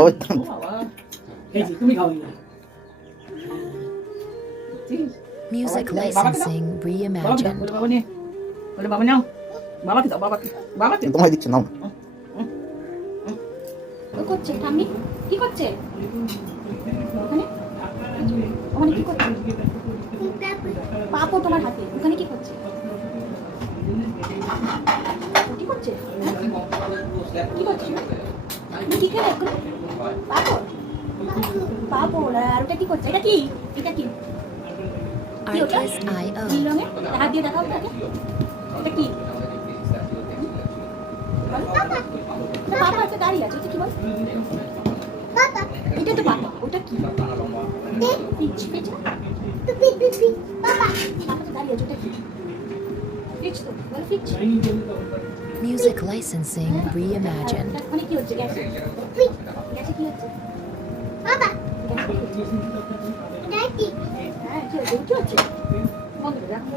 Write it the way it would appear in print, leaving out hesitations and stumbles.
ওই এই যে তুমি খাও না। Music licensing reimagined. বাবা নিয়ে বলে বাবা নাও, বাবাকে দাও, বাবাকে তোমায় দিচ্ছি নাও। ও করছে ঠাম্মি, কি করছে ওখানে? ওখানে কি করছে? পাপো তোমার হাতে, ওখানে কি করছে? কি করছে? কি করছে? তুমি কি খেলে এখন? পাপো পাপো আর ওটা কি করছে? এটা কি? এটা কি? কি ওটা? Artlist.io. নীল রঙের? হাত দিয়ে দেখাও তাকে। এটা কি? পাপা একটা দাঁড়িয়ে আছে, এটা কি বল? এটা তো পাপা, ওটা কি? পিচ পিচ পাপা তো দাঁড়িয়ে আছে, ওটা কি? পিচ তো বল, পিচ। Music licensing reimagined. ওখানে কি হচ্ছে? গ্যাসে গ্যাসে কি হচ্ছে? বাবা গ্যাসে কি হচ্ছে? হ্যাঁ কি হচ্ছে? বন্ধ করে রাখো।